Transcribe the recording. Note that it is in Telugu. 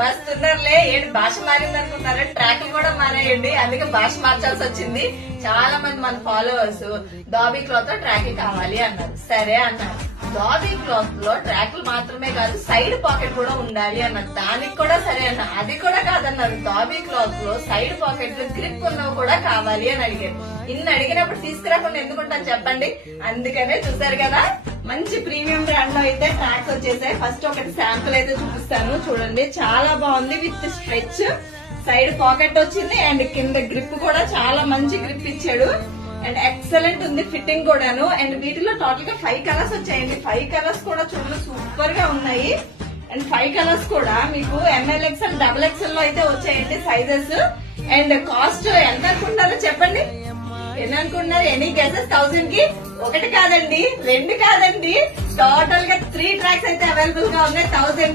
మస్తున్నారులే. ఏంటి భాష మారింది అనుకున్నారా? ట్రాక్ కూడా మానేయండి, అందుకే భాష మార్చాల్సి వచ్చింది. చాలా మంది మన ఫాలోవర్స్ డాబీ క్లాత్ లో ట్రాక్ కావాలి అన్నారు. సరే అన్నారు. డాబీ క్లాత్ లో ట్రాక్లు మాత్రమే కాదు, సైడ్ పాకెట్ కూడా ఉండాలి అన్నారు. దానికి కూడా సరే అన్న. అది కూడా కాదన్నారు. డాబీ క్లాత్ లో సైడ్ పాకెట్ గ్రిప్ ఉన్నవి కూడా కావాలి అని అడిగారు. ఇన్ని అడిగినప్పుడు తీసుకురాకుండా ఎందుకుంటాను చెప్పండి. అందుకనే చూసారు కదా, మంచి ప్రీమియం బ్రాండ్ లో అయితే ట్రాక్స్ వచ్చేసాయి. ఫస్ట్ ఒకటి శాంపుల్ అయితే చూపిస్తాను చూడండి. చాలా బాగుంది. విత్ స్ట్రెచ్, సైడ్ పాకెట్ వచ్చింది అండ్ కింద గ్రిప్ కూడా చాలా మంచి గ్రిప్ ఇచ్చాడు. అండ్ ఎక్సలెంట్ ఉంది ఫిట్టింగ్ కూడాను. అండ్ వీటిలో టోటల్ గా 5 కలర్స్ వచ్చాయండి. 5 కలర్స్ కూడా చూడండి సూపర్ గా ఉన్నాయి. అండ్ 5 కలర్స్ కూడా మీకు ML XL XXL లో అయితే వచ్చాయండి సైజెస్. అండ్ కాస్ట్ ఎంత అనుకుంటారో చెప్పండి. ఎన్ని అనుకుంటున్నారు? Any guesses? 1000 కి ఒకటి కాదండి, 2 కాదండి, టోటల్ గా 3 ట్రాక్స్ అయితే అవైలబుల్ గా ఉన్నాయి. 1000